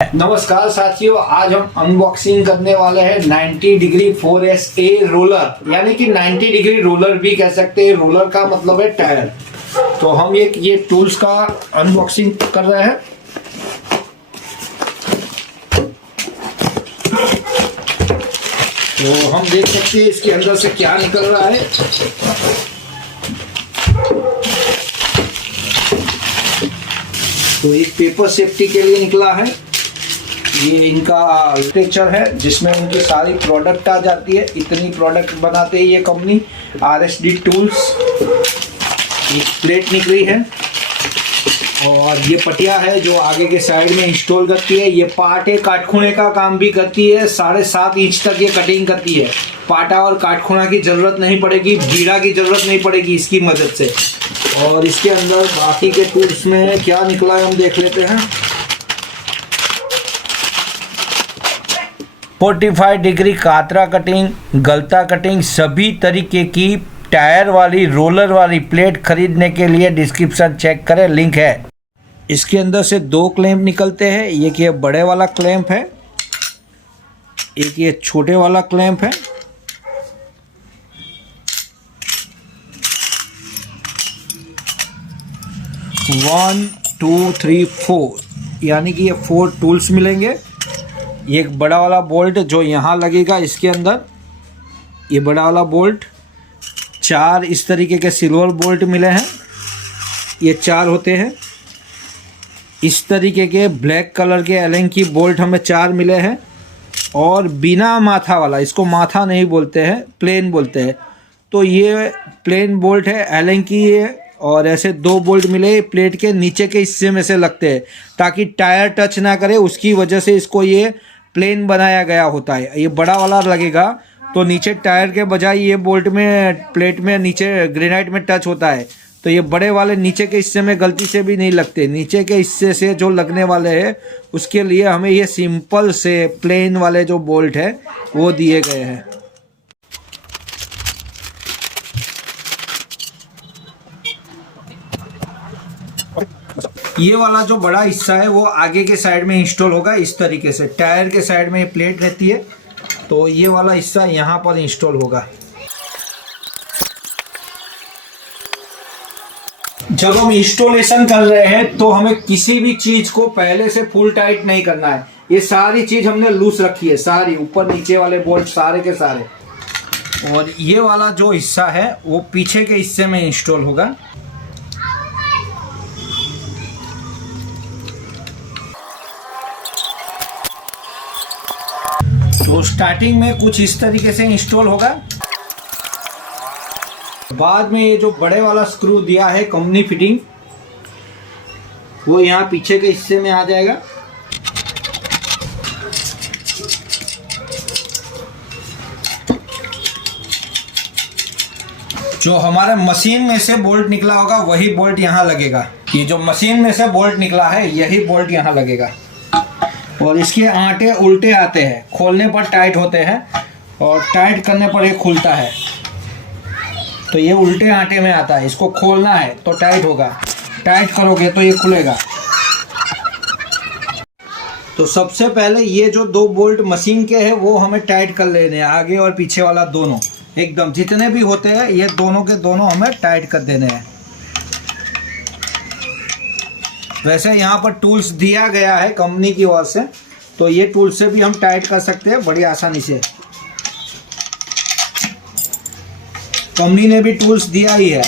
नमस्कार साथियों, आज हम अनबॉक्सिंग करने वाले हैं 90 डिग्री 4SA रोलर, यानी कि 90 डिग्री रोलर भी कह सकते हैं। रोलर का मतलब है टायर। तो हम ये टूल्स का अनबॉक्सिंग कर रहे हैं। तो हम देख सकते हैं इसके अंदर से क्या निकल रहा है। तो एक पेपर सेफ्टी के लिए निकला है। ये इनका स्ट्रक्चर है जिसमें इनकी सारी प्रोडक्ट आ जाती है। इतनी प्रोडक्ट बनाते हैं ये कंपनी RSD टूल्स। एक प्लेट निकली है और ये पटिया है जो आगे के साइड में इंस्टॉल करती है। ये पाटे काटखूणे का काम भी करती है। 7.5 इंच तक ये कटिंग करती है। पाटा और काटखूणा की जरूरत नहीं पड़ेगी, बीड़ा की जरूरत नहीं पड़ेगी इसकी मदद से। और इसके अंदर बाकी के टूल्स में क्या निकला है हम देख लेते हैं। 45 डिग्री कातरा कटिंग, गलता कटिंग, सभी तरीके की टायर वाली रोलर वाली प्लेट खरीदने के लिए डिस्क्रिप्शन चेक करें, लिंक है। इसके अंदर से 2 क्लैंप निकलते हैं। एक ये बड़े वाला क्लैंप है, एक ये छोटे वाला क्लैंप है। वन, 2, 3, 4 यानी कि ये 4 टूल्स मिलेंगे। एक बड़ा वाला बोल्ट जो यहाँ लगेगा इसके अंदर, ये बड़ा वाला बोल्ट। 4 इस तरीके के सिल्वर बोल्ट मिले हैं, ये 4 होते हैं। इस तरीके के ब्लैक कलर के एलेन की बोल्ट हमें 4 मिले हैं। और बिना माथा वाला, इसको माथा नहीं बोलते हैं, प्लेन बोलते हैं। तो ये प्लेन बोल्ट है एलेन की ये। और ऐसे 2 बोल्ट मिले प्लेट के नीचे के हिस्से में से लगते हैं ताकि टायर टच ना करे, उसकी वजह से इसको ये प्लेन बनाया गया होता है। ये बड़ा वाला लगेगा तो नीचे टायर के बजाय ये बोल्ट में प्लेट में नीचे ग्रेनाइट में टच होता है। तो ये बड़े वाले नीचे के हिस्से में गलती से भी नहीं लगते। नीचे के हिस्से से जो लगने वाले हैं उसके लिए हमें ये सिंपल से प्लेन वाले जो बोल्ट है वो दिए गए हैं। ये वाला जो बड़ा हिस्सा है वो आगे के साइड में इंस्टॉल होगा इस तरीके से। टायर के साइड में ये प्लेट रहती है तो ये वाला हिस्सा यहाँ पर इंस्टॉल होगा। जब हम इंस्टॉलेशन कर रहे हैं तो हमें किसी भी चीज को पहले से फुल टाइट नहीं करना है। ये सारी चीज हमने लूज रखी है, सारी ऊपर नीचे वाले बोल्ट सारे के सारे। और ये वाला जो हिस्सा है वो पीछे के हिस्से में इंस्टॉल होगा। तो स्टार्टिंग में कुछ इस तरीके से इंस्टॉल होगा। बाद में ये जो बड़े वाला स्क्रू दिया है कंपनी फिटिंग, वो यहाँ पीछे के हिस्से में आ जाएगा। जो हमारे मशीन में से बोल्ट निकला होगा वही बोल्ट यहाँ लगेगा। ये जो मशीन में से बोल्ट निकला है यही बोल्ट यहाँ लगेगा। और इसके आंटे उल्टे आते हैं, खोलने पर टाइट होते हैं और टाइट करने पर ये खुलता है। तो ये उल्टे आंटे में आता है, इसको खोलना है तो टाइट होगा, टाइट करोगे तो ये खुलेगा। तो सबसे पहले ये जो 2 बोल्ट मशीन के हैं वो हमें टाइट कर लेने हैं, आगे और पीछे वाला दोनों एकदम जितने भी होते हैं ये दोनों के दोनों हमें टाइट कर देने हैं। वैसे यहाँ पर टूल्स दिया गया है कंपनी की ओर से, तो ये टूल से भी हम टाइट कर सकते हैं बड़ी आसानी से। कंपनी ने भी टूल्स दिया ही है,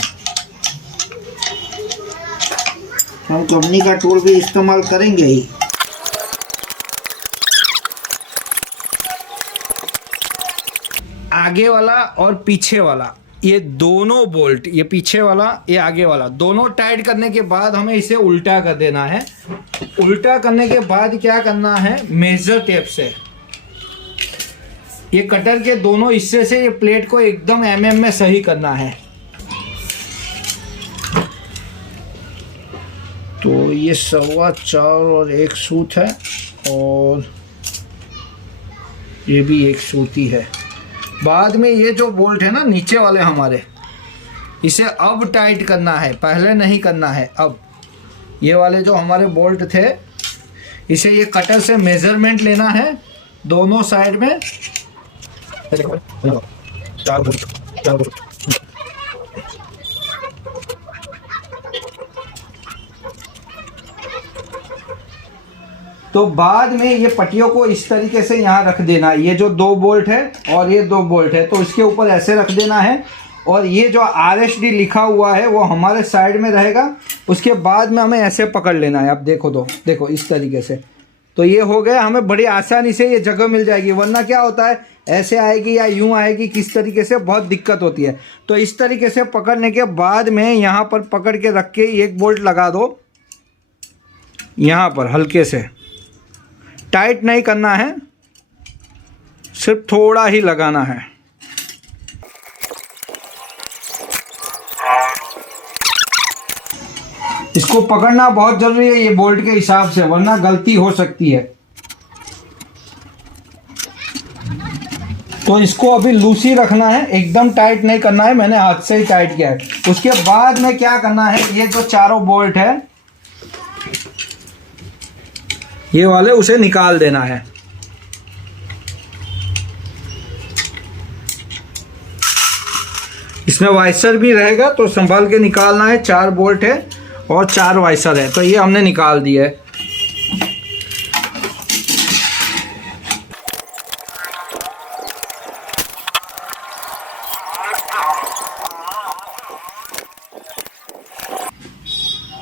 हम कंपनी का टूल भी इस्तेमाल करेंगे ही। आगे वाला और पीछे वाला ये दोनों बोल्ट, ये पीछे वाला ये आगे वाला, दोनों टाइट करने के बाद हमें इसे उल्टा कर देना है। उल्टा करने के बाद क्या करना है, मेजर टेप से ये कटर के दोनों हिस्से से ये प्लेट को एकदम mm में सही करना है। तो ये 4.25 और 1 सूत है और ये भी 1 सूती है। बाद में ये जो बोल्ट है ना नीचे वाले हमारे, इसे अब टाइट करना है, पहले नहीं करना है। अब ये वाले जो हमारे बोल्ट थे इसे ये कटर से मेजरमेंट लेना है दोनों साइड में। तो बाद में ये पट्टियों को इस तरीके से यहाँ रख देना। ये जो 2 बोल्ट है और ये 2 बोल्ट है, तो इसके ऊपर ऐसे रख देना है। और ये जो RSD लिखा हुआ है वो हमारे साइड में रहेगा। उसके बाद में हमें ऐसे पकड़ लेना है। आप देखो तो देखो इस तरीके से। तो ये हो गया, हमें बड़ी आसानी से ये जगह मिल जाएगी। वरना क्या होता है, ऐसे आएगी या यूं आएगी, किस तरीके से बहुत दिक्कत होती है। तो इस तरीके से पकड़ने के बाद में यहाँ पर पकड़ के रख के 1 बोल्ट लगा दो यहाँ पर। हल्के से, टाइट नहीं करना है, सिर्फ थोड़ा ही लगाना है। इसको पकड़ना बहुत जरूरी है ये बोल्ट के हिसाब से, वरना गलती हो सकती है। तो इसको अभी लूज ही रखना है, एकदम टाइट नहीं करना है। मैंने हाथ से ही टाइट किया है। उसके बाद में क्या करना है, ये जो चारों बोल्ट है ये वाले, उसे निकाल देना है। इसमें वाइसर भी रहेगा तो संभाल के निकालना है। 4 बोल्ट है और 4 वाइसर है, तो ये हमने निकाल दिया है।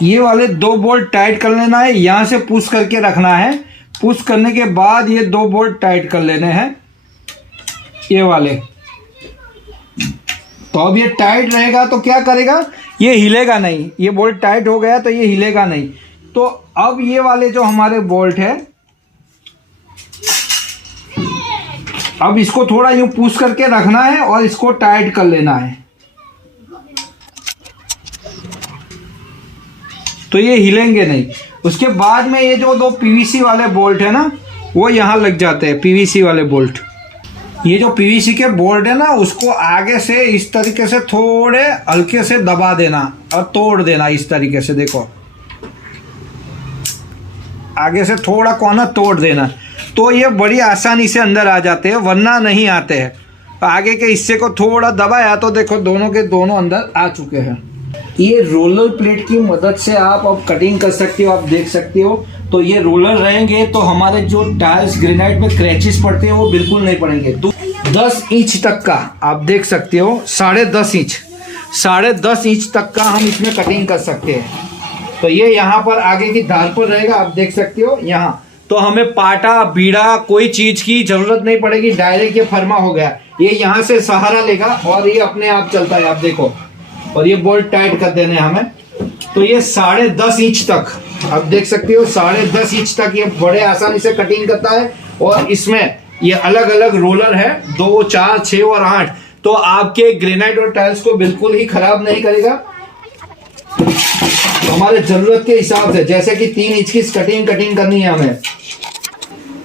ये वाले 2 बोल्ट टाइट कर लेना है, यहाँ से पुश करके रखना है। पुश करने के बाद ये 2 बोल्ट टाइट कर लेने हैं, ये वाले। तो अब ये टाइट रहेगा तो क्या करेगा, ये हिलेगा नहीं। ये बोल्ट टाइट हो गया तो ये हिलेगा नहीं। तो अब ये वाले जो हमारे बोल्ट है, अब इसको थोड़ा यूं पुश करके रखना है और इसको टाइट कर लेना है। तो ये हिलेंगे नहीं। उसके बाद में ये जो 2 PVC वाले बोल्ट है ना, वो यहाँ लग जाते हैं। PVC वाले बोल्ट, ये जो PVC के बोल्ट है ना, उसको आगे से इस तरीके से थोड़े हल्के से दबा देना और तोड़ देना। इस तरीके से देखो, आगे से थोड़ा कोना तोड़ देना, तो ये बड़ी आसानी से अंदर आ जाते हैं, वरना नहीं आते हैं। आगे के हिस्से को थोड़ा दबाया तो देखो दोनों के दोनों अंदर आ चुके हैं। ये रोलर प्लेट की मदद से आप अब कटिंग कर सकते हो। आप देख सकते हो, तो ये रोलर रहेंगे तो हमारे जो टाइल्स ग्रेनाइट में क्रैचेस पड़ते हैं वो बिल्कुल नहीं पड़ेंगे। 10 इंच तक का आप देख सकते हो, 10.5 इंच, 10.5 इंच तक का हम इसमें कटिंग कर सकते हैं। तो ये यहाँ पर आगे की धार पर रहेगा, आप देख सकते हो यहाँ। तो हमें पाटा बीड़ा कोई चीज की जरूरत नहीं पड़ेगी, डायरेक्ट ये फर्मा हो गया। ये यहाँ से सहारा लेगा और ये अपने आप चलता है, आप देखो। और ये बोल्ट टाइट कर देने हमें। तो ये 10.5 इंच तक आप देख सकते हो, 10.5 इंच तक ये बड़े आसानी से कटिंग करता है। और इसमें ये अलग अलग रोलर है, 2, 4, 6 और 8। तो आपके ग्रेनाइट और टाइल्स को बिल्कुल ही खराब नहीं करेगा। तो हमारे जरूरत के हिसाब से, जैसे कि 3 इंच की कटिंग करनी है हमें,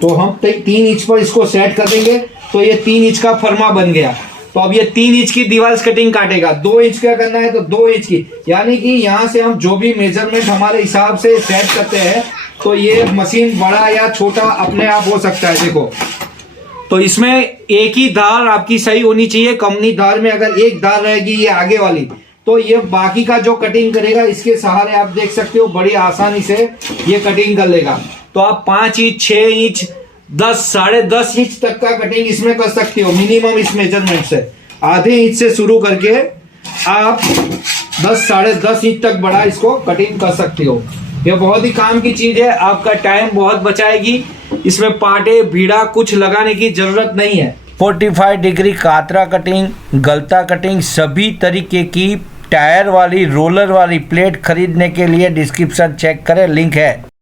तो हम 3 इंच पर इसको सेट कर देंगे। तो ये 3 इंच का फर्मा बन गया। तो अब ये 3 इंच की दीवार कटिंग काटेगा। 2 इंच का करना है तो 2 इंच की, यानी कि यहाँ से हम जो भी मेजरमेंट हमारे हिसाब से सेट करते हैं, तो ये मशीन बड़ा या छोटा अपने आप हो सकता है। देखो, तो इसमें एक ही धार आपकी सही होनी चाहिए। कंपनी धार में अगर एक धार रहेगी ये आगे वाली, तो ये बाकी का जो कटिंग करेगा इसके सहारे आप देख सकते हो बड़ी आसानी से ये कटिंग कर लेगा। तो आप 5 इंच, 6 इंच, 10, 10.5 इंच तक का कटिंग इसमें कर सकते हो मिनिमम। इस मेजरमेंट से आधे इंच से शुरू करके आप 10, 10.5 इंच तक बड़ा इसको कटिंग कर सकते हो। ये बहुत ही काम की चीज है, आपका टाइम बहुत बचाएगी। इसमें पाटे बीड़ा कुछ लगाने की जरूरत नहीं है। 45 डिग्री कातरा कटिंग, गलता कटिंग, सभी तरीके की टायर वाली रोलर वाली प्लेट खरीदने के लिए डिस्क्रिप्शन चेक करें, लिंक है।